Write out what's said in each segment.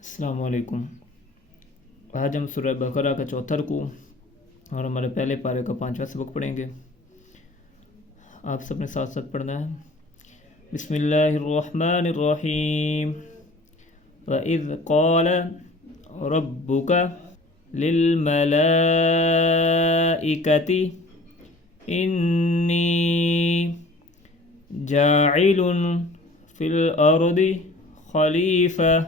السلام علیکم۔ آج ہم سورہ بقرہ کا چوتھا رکوع اور ہمارے پہلے پارے کا 5واں سبق پڑھیں گے۔ آپ سب نے ساتھ ساتھ پڑھنا ہے۔ بسم اللہ الرحمن الرحیم۔ وَإِذْ قَالَ رَبُّكَ لِلْمَلَائِكَةِ إِنِّي جَاعِلٌ فِي الْأَرْضِ خَلِيفَةً۔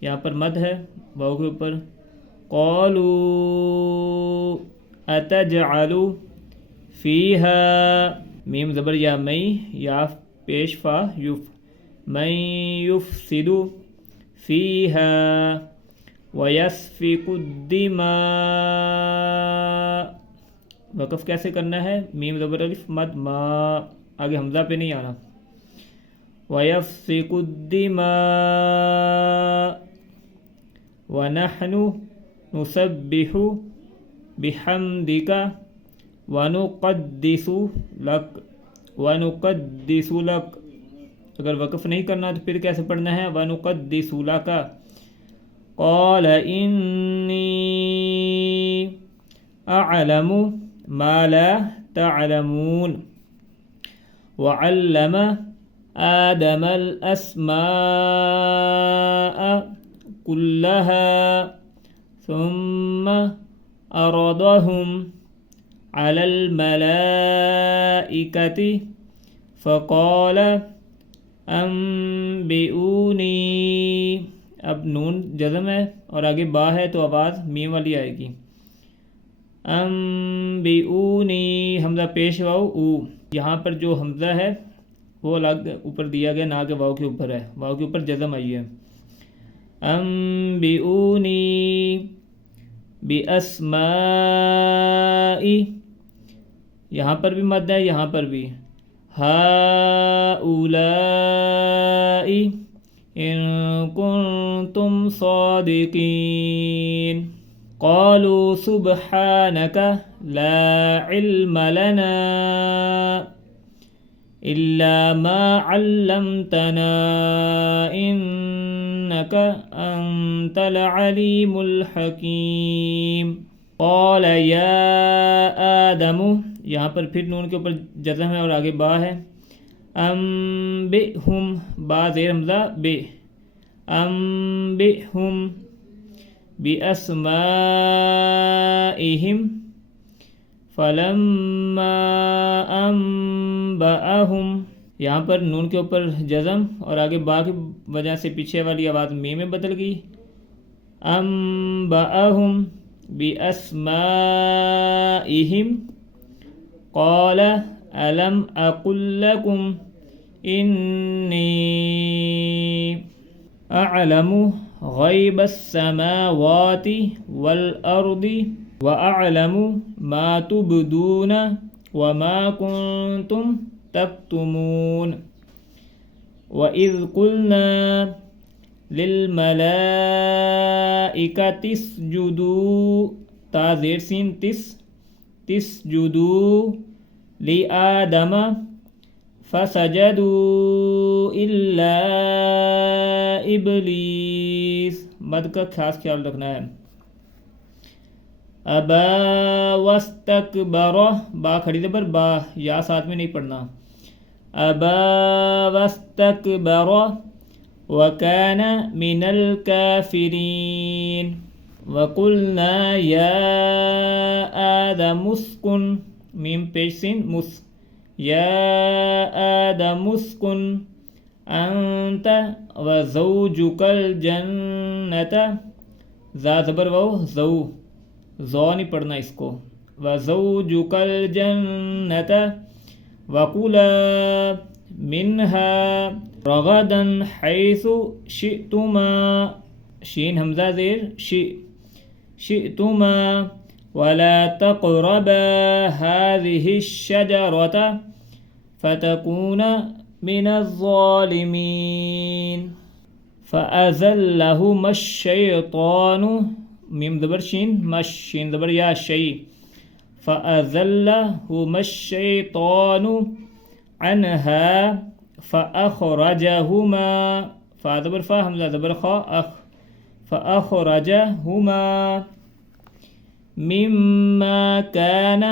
یہاں پر مد ہے واو کے اوپر۔ قالوا اتجعل فیہا، میم زبر یا مئی، یا پیش فا یف، من یفسد فیہا ویسفک الدماء۔ وقف کیسے کرنا ہے؟ میم زبر الف مد ما، آگے حمزہ پہ نہیں آنا۔ ویسفک الدماء وَنَحْنُ نُسَبِّحُ بِحَمْدِكَ وَنُقَدِّسُ لَكَ۔ اگر وقف نہیں کرنا تو پھر کیسے پڑھنا ہے؟ وَنُقَدِّسُ لَكَ۔ قَالَ إِنِّي أَعْلَمُ مَا لَا تَعْلَمُونَ وَعَلَّمَ آدَمَ الْأَسْمَاءَ كلها ثم عرضهم على الملائكة فقال انبئوني۔ اب نون جزم ہے اور آگے با ہے تو آواز میم والی آئے گی۔ انبئونی، حمزہ پیش واو او، یہاں پر جو حمزہ ہے وہ الگ اوپر دیا گیا، نہ کہ واو کے اوپر ہے، واو کے اوپر جزم آئی ہے۔ انبئونی باسمائی، یہاں پر بھی مد ہے، یہاں پر بھی۔ ہؤلائی ان کنتم صادقین۔ قالوا سبحانک لا علم لنا إلا ما علمتنا إنك أنت العليم الحكيم۔ قال يا آدم، یہاں پر پھر نون کے اوپر جزم ہے اور آگے با ہے۔ انبئہم، با زیر حمزہ بے، انبئہم بأسمائہم فلما انبأہم، یہاں پر نون کے اوپر جزم اور آگے با کی وجہ سے پیچھے والی آواز میم میں بدل گئی۔ انبأہم بأسمائہم قال الم اقل لکم انی اعلم غیب السماوات والارض وَأَعْلَمُ مَا تُبْدُونَ وَمَا كُنْتُمْ تَكْتُمُونَ۔ وَإِذْ قُلْنَا لِلْمَلَائِكَةِ اسْجُدُوا، تا زیر سین تسجدوا لِآدَمَ فَسَجَدُوا إِلَّا إِبْلِيسَ، مد کا خاص خیال رکھنا ہے۔ ابا واستکبر، با کھڑی زبر با، یا ساتھ میں نہیں پڑھنا۔ ابا واستکبر وکان من الکافرین۔ وقلنا یا آدم اسکن، میم پیش سین مس، یا آدم اسکن انت وزوجک الجنت، زا زبر واو زو، زو نہیں پڑھنا اس کو۔ وَزَوْجُكَ الْجَنَّةَ وَكُلَا مِنْهَا رَغَدًا حَيْثُ شِئْتُمَا، شین حمزہ زیر شِئْتُمَا وَلَا تَقْرَبَا هَذِهِ الشَّجَرَةَ فَتَكُونَ مِنَ الظَّالِمِينَ۔ فَأَزَلَّهُمَا الشَّيْطَانُ، میم زبر شین مش، شین زبر یا شی، فَأَزَلَّهُمَا الشَّيْطَانُ عَنْهَا فَأَخْرَجَهُمَا فا زبر فا حمزہ زبر خا اخ فأخرجهما مما كان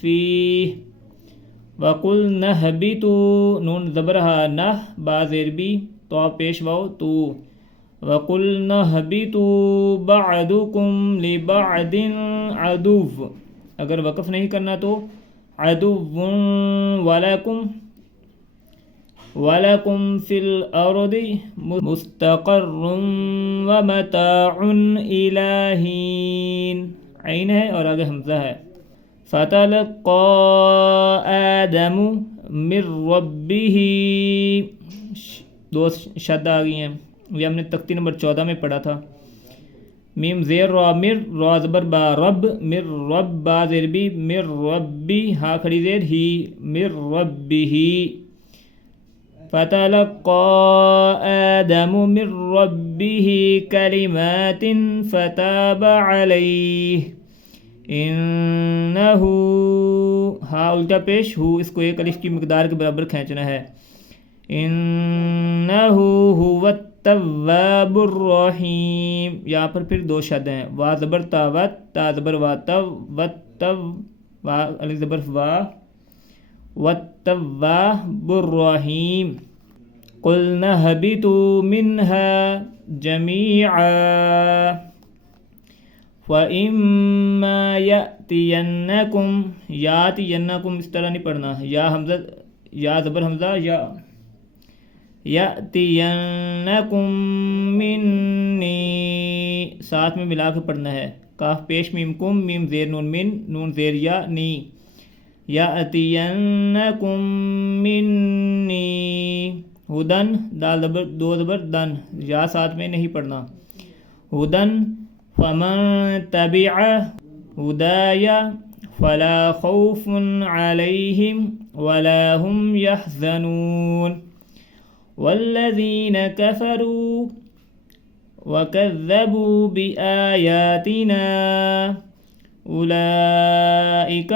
فيه وقلنا اهبطوا نون زبرها نہ با زیر بی تو پیش واو تو وقلنا اهبطوا بعضكم لبعض عدو اگر وقف نہیں کرنا تو عدو وَلَكُمْ فِي الْأَرْضِ مُسْتَقَرٌّ وَمَتَاعٌ إِلَىٰ حِينٍ عین ہے اور آگے حمزہ ہے فَتَلَقَّى آدَمُ مِن رَبِّهِ دو شد آ گئی ہیں یہ ہم نے تختی نمبر 14 میں پڑھا تھا میم زیر را مر را زبر با رب مر رب با زیر بی مر ربی ہا کھڑی زیر ہی مر ربه فَتَلَقَّى آدَمُ مِن رَبِّهِ كَلِمَاتٍ فَتَابَ عَلَيْهِ إِنَّهُ ہا الٹا پیش ہو اس کو ایک الف کی مقدار کے برابر کھینچنا ہے إِنَّهُ هُوَ التَّوَّابُ الرَّحِيمُ یہاں پر پھر دو شد ہیں وا زبر تا وت تا زبر وا تو وت تو وا الف زبر وا وَالتَّوَّابُ الرَّحِيمُ قُلْنَا اهْبِطُوا مِنْهَا جَمِيعًا وَإِمَّا يَأْتِيَنَّكُمْ یاتینکم اس طرح نہیں پڑھنا یا حمزہ یا زبر حمزہ یا یاتینکم منی ساتھ میں ملا کے پڑھنا ہے کاف پیش میم کم میم زیر نون من نون زیر یا نی یاتینکم منی ہدن دال زبر دو زبر دن یا ساتھ میں نہیں پڑھنا ہدن فمن تبع ہدای فلا خوف علیہم ولا هم يحزنون والذین کفروا وكذبوا بآیاتنا اولئک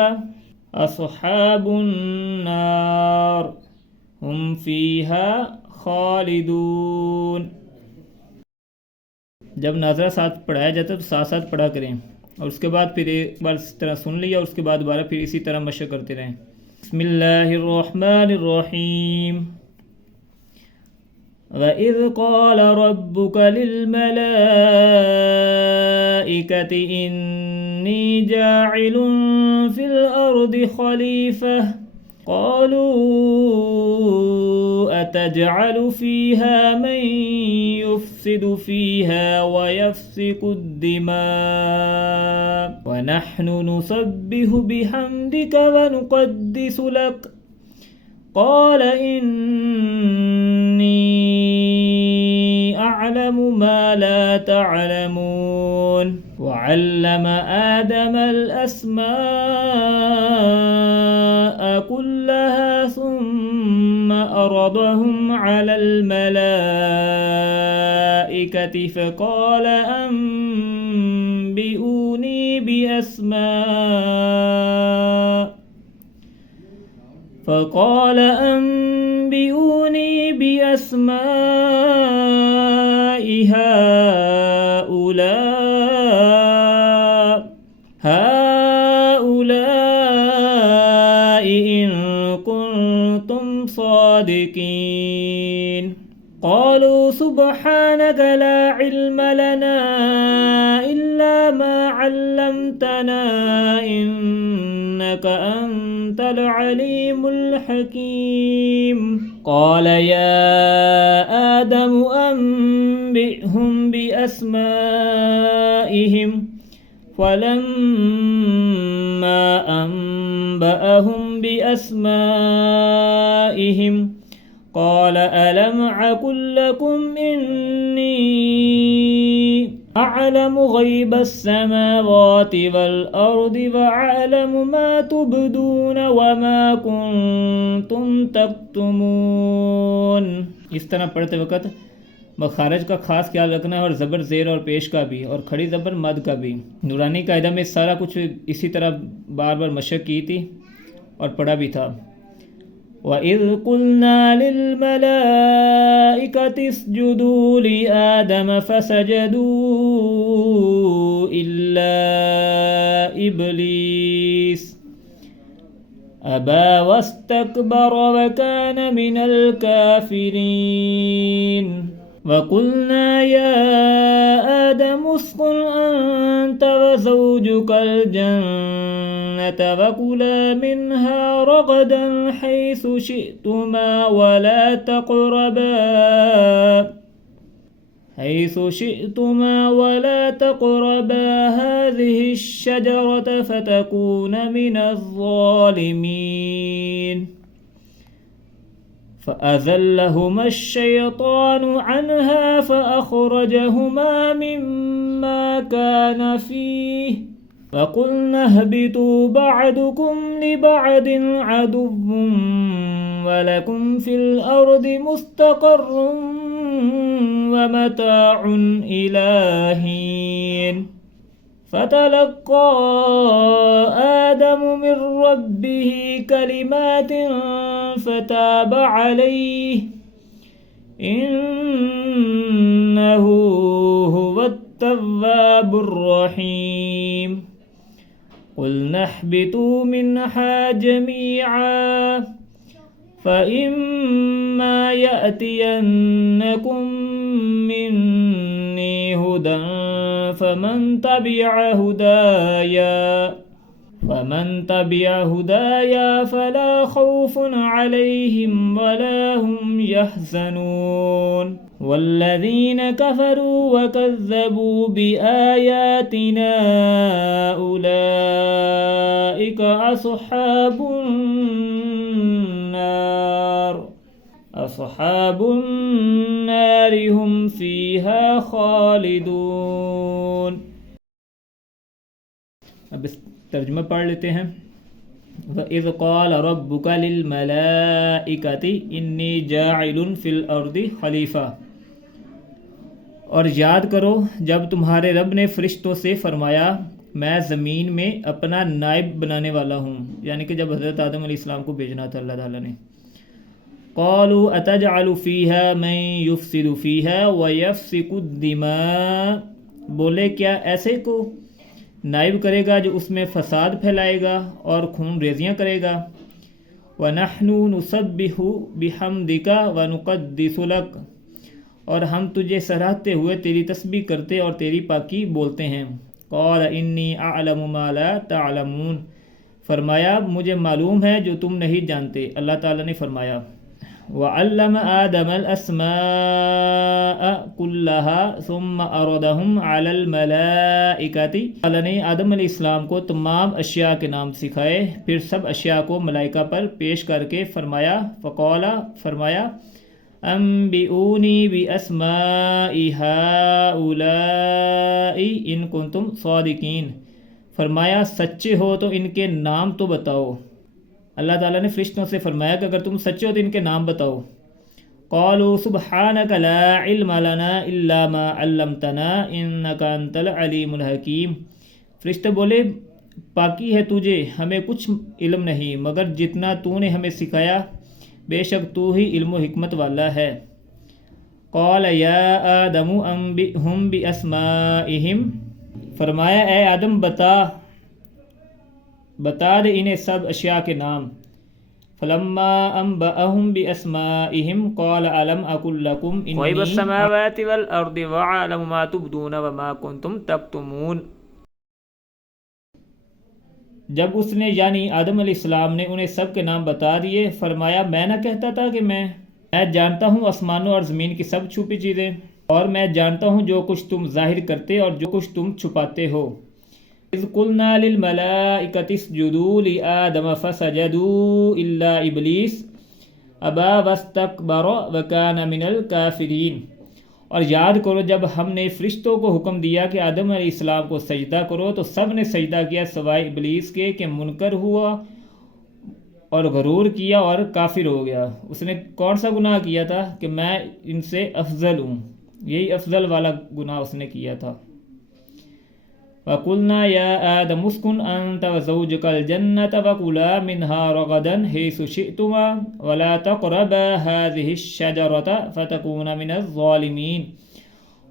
اصحاب النار ہم فیہا خالدون جب ناظرہ ساتھ پڑھایا جاتا ہے تو ساتھ ساتھ پڑھا کریں اور اس کے بعد پھر ایک بار اس طرح سن لیا اور اس کے بعد دوبارہ پھر اسی طرح مشق کرتے رہیں بسم اللہ الرحمن الرحیم وَإِذْ قَالَ رَبُّكَ لِلْمَلَائِكَةِ إِنِّي جَاعِلٌ فِي الْأَرْضِ خَلِيفَةً قَالُوا أَتَجْعَلُ فِيهَا مَن يُفْسِدُ فِيهَا وَيَسْفِكُ الدِّمَاءَ وَنَحْنُ نُسَبِّحُ بِحَمْدِكَ وَنُقَدِّسُ لَكَ قال إني أعلم ما لا تعلمون وعلم آدم الأسماء كلها ثم أعرضهم على الملائكة فقال أنبئوني بأسماء هؤلاء إن كنتم صادقين قالوا سبحانك لا علم لنا إلا ما علمتنا إنك أنت العليم الحكيم قال يا آدم أنبئهم بأسمائهم فلما أنبأهم بأسمائهم قال ألم أقل لكم إني أعلم غيب السماوات والأرض وأعلم ما تبدون وما كنتم تكتمون اس طرح پڑھتے وقت مخارج کا خاص خیال رکھنا ہے اور زبر زیر اور پیش کا بھی اور کھڑی زبر مد کا بھی نورانی قاعدہ میں سارا کچھ اسی طرح بار بار مشق کی تھی اور پڑھا بھی تھا وَإِذْ قُلْنَا لِلْمَلَائِكَةِ اسْجُدُوا لِآدَمَ فَسَجَدُوا إِلَّا إِبْلِيسَ أَبَى وَاسْتَكْبَرَ وَكَانَ مِنَ الْكَافِرِينَ وَقُلْنَا يَا آدَمُ اسْكُنْ أَنْتَ وَزَوْجُكَ الْجَنَّةَ وَكُلَا مِنْهَا رَغَدًا حَيْثُ شِئْتُمَا ولا تقربا هذه الشجرة فتكون من الظالمين فأزلهما الشيطان عنها فأخرجهما مما كان فيه وقلنا اهبطوا بعضكم لبعض عدو ولكم في الأرض مستقر ومتاع إلى حين فتلقى آدم من ربه كلمات فتاب عليه إنه هو التواب الرحيم قلنا اهبطوا منها جميعا فإما يأتينكم مني هدى فمن تبع هدايا فلا خوف عليهم ولا هم يحزنون والذين كفروا وكذبوا بآياتنا أولئك أصحاب النار هم فيها خالدون. اب اس ترجمہ پڑھ لیتے ہیں. وَإِذْ قَالَ رَبُّكَ لِلْمَلَائِكَةِ إِنِّي جَاعِلٌ فِي الْأَرْضِ خلیفہ. اور یاد کرو جب تمہارے رب نے فرشتوں سے فرمایا میں زمین میں اپنا نائب بنانے والا ہوں، یعنی کہ جب حضرت آدم علیہ السلام کو بھیجنا تھا اللہ تعالیٰ نے. قالوا اتجعل فيها من يفسد فيها ويسفك الدماء، بولے کیا ایسے کو نائب کرے گا جو اس میں فساد پھیلائے گا اور خون ریزیاں کرے گا. وَنَحْنُ نُسَبِّحُ بِحَمْدِكَ وَنُقَدِّسُ لَكَ، اور ہم تجھے سراہتے ہوئے تیری تسبیح کرتے اور تیری پاکی بولتے ہیں. قَالَ إِنِّي أَعْلَمُ مَا لَا تَعْلَمُونَ، فرمایا مجھے معلوم ہے جو تم نہیں جانتے. اللہ تعالیٰ نے فرمایا وَعَلَّمَ آدَمَ الْأَسْمَاءَ كُلَّهَا ثُمَّ عَرَضَهُمْ عَلَى الْمَلَائِكَةِ، اللہ نے آدم علیہ السلام کو تمام اشیاء کے نام سکھائے، پھر سب اشیاء کو ملائکہ پر پیش کر کے فرمایا فرمایا انبئونی بِأَسْمَاءِ هَؤُلَاءِ إِن كُنتُمْ صَادِقِينَ، فرمایا سچے ہو تو ان کے نام تو بتاؤ. اللہ تعالیٰ نے فرشتوں سے فرمایا کہ اگر تم سچے ہو تو ان کے نام بتاؤ. قالوا سبحانك لا علم لنا الا ما علمتنا انك انت العلیم الحکیم، فرشتے بولے پاکی ہے تجھے، ہمیں کچھ علم نہیں مگر جتنا تو نے ہمیں سکھایا، بے شک تو ہی علم و حکمت والا ہے. قال یا آدم انبئهم باسمائهم، فرمایا اے آدم بتا دے انہیں سب اشیاء کے نام. فلما انبأهم باسمائهم قال الم اقل لكم انی غیب السماوات والارض واعلم ما تبدون وما کنتم تکتمون. جب اس نے یعنی آدم علیہ السلام نے انہیں سب کے نام بتا دیے، فرمایا میں نہ کہتا تھا کہ میں جانتا ہوں آسمانوں اور زمین کی سب چھپی چیزیں، اور میں جانتا ہوں جو کچھ تم ظاہر کرتے اور جو کچھ تم چھپاتے ہو. اذ قلنا للملائکۃ اسجدوا لآدم فسجدوا الا ابلیس ابى واستکبر وکان من الکافرین. اور یاد کرو جب ہم نے فرشتوں کو حکم دیا کہ آدم علیہ السلام کو سجدہ کرو تو سب نے سجدہ کیا سوائے ابلیس کے کہ منکر ہوا اور غرور کیا اور کافر ہو گیا. اس نے کون سا گناہ کیا تھا کہ میں ان سے افضل ہوں، یہی افضل والا گناہ اس نے کیا تھا. وَقُلْنَا يَا آدَمُ اسْكُنْ أَنْتَ وَزَوْجُكَ الْجَنَّةَ وَكُلَا مِنْهَا رَغَدًا حَيْثُ شِئْتُمَا وَلَا تَقْرَبَا هَذِهِ الشَّجَرَةَ فَتَكُونَا مِنَ الظَّالِمِينَ۔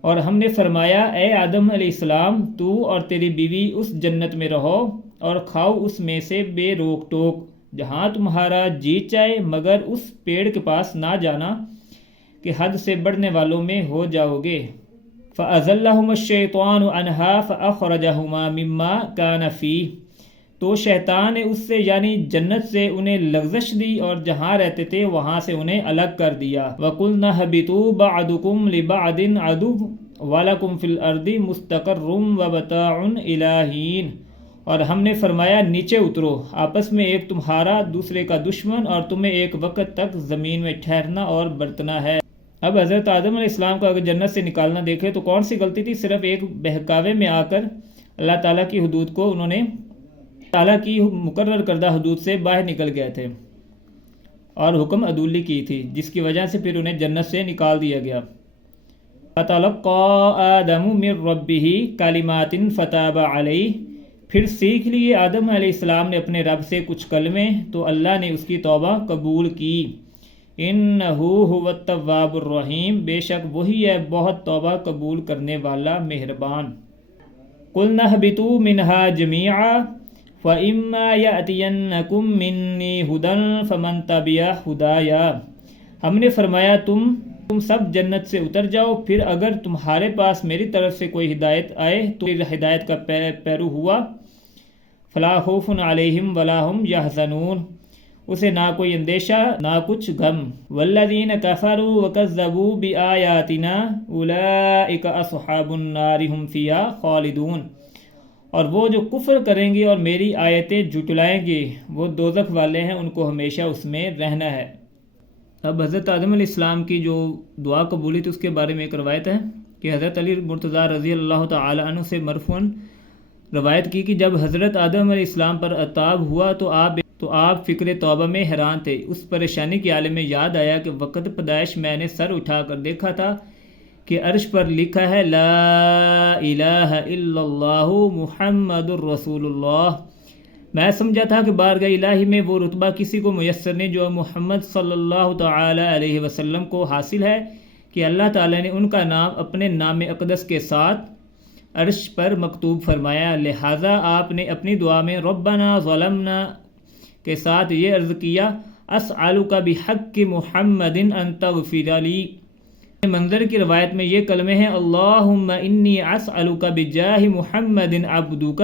اور ہم نے فرمایا اے آدم علیہ السلام، تو اور تیری بیوی اس جنت میں رہو اور کھاؤ اس میں سے بے روک ٹوک جہاں تمہارا جی چاہے، مگر اس پیڑ کے پاس نہ جانا کہ حد سے بڑھنے والوں میں ہو جاؤ گے۔ فَأَزَلَّهُمَا الشَّيْطَانُ عَنْهَا فَأَخْرَجَهُمَا مِمَّا كَانَ فِيهِ، تو شیطان نے اس سے یعنی جنت سے انہیں لغزش دی اور جہاں رہتے تھے وہاں سے انہیں الگ کر دیا۔ وَقُلْنَا اهْبِطُوا بَعْضُكُمْ لِبَعْضٍ عَدُوٌّ وَلَكُمْ فِي الْأَرْضِ مُسْتَقَرٌّ وَمَتَاعٌ إِلَىٰ حِینٍ، اور ہم نے فرمایا نیچے اترو، آپس میں ایک تمہارا دوسرے کا دشمن اور تمہیں ایک وقت تک زمین میں ٹھہرنا اور برتنا ہے۔ اب حضرت آدم علیہ السلام کو اگر جنت سے نکالنا دیکھے تو کون سی غلطی تھی؟ صرف ایک بہکاوے میں آ کر اللہ تعالیٰ کی حدود کو انہوں نے تعالیٰ کی مقرر کردہ حدود سے باہر نکل گئے تھے اور حکم عدولی کی تھی، جس کی وجہ سے پھر انہیں جنت سے نکال دیا گیا۔ فَتَلَقَّىٰ آدَمُ مِن رَّبِّهِ كَلِمَاتٍ فَتَابَ عَلَيْهِ، پھر سیکھ لیے آدم علیہ السلام نے اپنے رب سے کچھ کلمے تو اللہ نے اس کی توبہ قبول کی۔ انہ هو التواب الرحیم، بے شک وہی ہے بہت توبہ قبول کرنے والا مہربان۔ قلنا اهبطوا منها جميعا فإما يأتينكم مني هدى فمن تبع ہدایا، ہم نے فرمایا تم سب جنت سے اتر جاؤ، پھر اگر تمہارے پاس میری طرف سے کوئی ہدایت آئے تو ہدایت کا پیرو ہوا، فلا خوف علیہم ولا هم يحزنون، اسے نہ کوئی اندیشہ نہ کچھ غم۔ والذین کفروا وکذبوا بآیاتنا اولئک اصحاب النار هم فیہا خالدون، اور وہ جو کفر کریں گے اور میری آیتیں جھٹلائیں گے وہ دوزخ والے ہیں، ان کو ہمیشہ اس میں رہنا ہے۔ اب حضرت آدم علیہ السلام کی جو دعا قبولی تھی اس کے بارے میں ایک روایت ہے کہ حضرت علی مرتضیٰ رضی اللہ تعالی عنہ سے مرفوعاً روایت کی کہ جب حضرت آدم علیہ السلام پر عطاب ہوا تو آپ فکر توبہ میں حیران تھے۔ اس پریشانی کے عالم میں یاد آیا کہ وقت پیدائش میں نے سر اٹھا کر دیکھا تھا کہ عرش پر لکھا ہے لا الہ الا اللہ محمد الرسول اللہ۔ میں سمجھا تھا کہ بارگاہ الہی میں وہ رتبہ کسی کو میسر نہیں جو محمد صلی اللہ تعالی علیہ وسلم کو حاصل ہے کہ اللہ تعالی نے ان کا نام اپنے نام اقدس کے ساتھ عرش پر مکتوب فرمایا، لہٰذا آپ نے اپنی دعا میں ربنا ظلمنا کے ساتھ یہ عرض کیا اسألک بحق محمد ان تغفر لی۔ منظر کی روایت میں یہ کلمے ہیں اللہم انی اسألک بجاہ محمد عبدک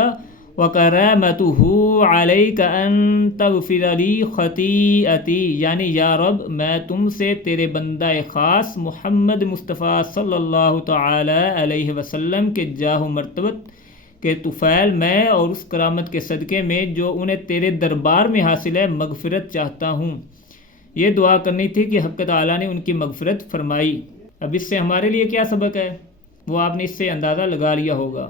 وکرامتہ علیک ان تغفر لی خطیئتی، یعنی یا رب میں تم سے تیرے بندہ خاص محمد مصطفیٰ صلی اللہ تعالی علیہ وسلم کے جاہ و مرتبت کہ طفیل میں اور اس کرامت کے صدقے میں جو انہیں تیرے دربار میں حاصل ہے مغفرت چاہتا ہوں۔ یہ دعا کرنی تھی کہ حق تعالیٰ نے ان کی مغفرت فرمائی۔ اب اس سے ہمارے لیے کیا سبق ہے وہ آپ نے اس سے اندازہ لگا لیا ہوگا۔